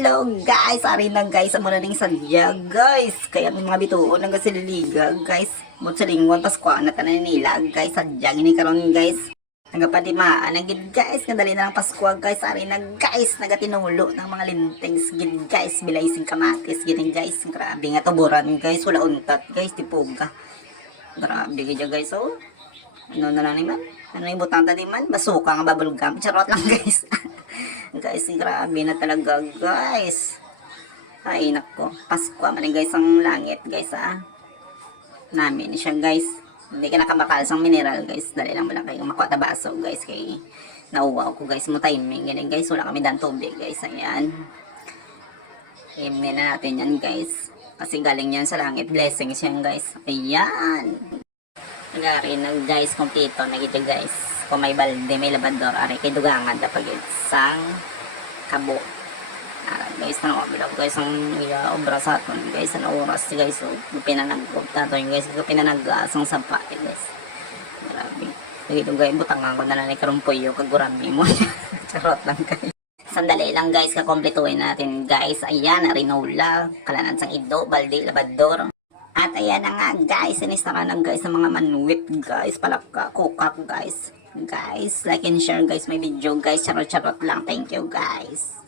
Hello guys, ari na guys, amo na ning sadya guys. Kaya may mga bituon nang gasililiga guys. Mot sa lingwan Pasko na tanan nila guys, sadya gini karon guys. Nagapadimaan na gid guys, kadali na lang Pasko guys, ari na guys, nagatinulo ng mga lintings gid guys, bilay sing kamatis gini guys. Grabe nga tuburan guys, wala untat guys, tipuga. Grabe gid guys, oh. Ano na lang ni man? Ano yung butang tadi man? Basuka nga bubblegum. Charot lang guys. Guys, grabe na talaga guys. Ay nako, Pasko man guys ang langit guys namin siya guys. Hindi ka nakamakalsang mineral guys. Dali lang wala kayong makuha na baso guys. Kay nauwaw ko guys mo timing. Ganyan guys, wala kami dan tubig guys. Ayan. Amen na natin yan guys. Kasi galing yan sa langit. Blessings yan guys. Ayan. Nagari na guys, kompleto na gito guys. Kung may balde, may labador, ari kay dugangan dapat isang kabo. Guys, na bilang guys ang obra sa aton guys, ang oras guys, so pinanagkop tato yung guys, pinanagasang sampa guys. Grabe. Dito guys, butang ko na lang karumpoy yung kagurami mo. Charot lang guys. Sandali lang guys, kakompletuhin natin guys. Ayan, rinola, kalanan sang ido, balde, labador. At ayan na nga guys, sinista ka na guys ng mga manuwit guys, palaka, kukak guys. Guys, like and share guys my video guys, charot-charot lang. Thank you guys.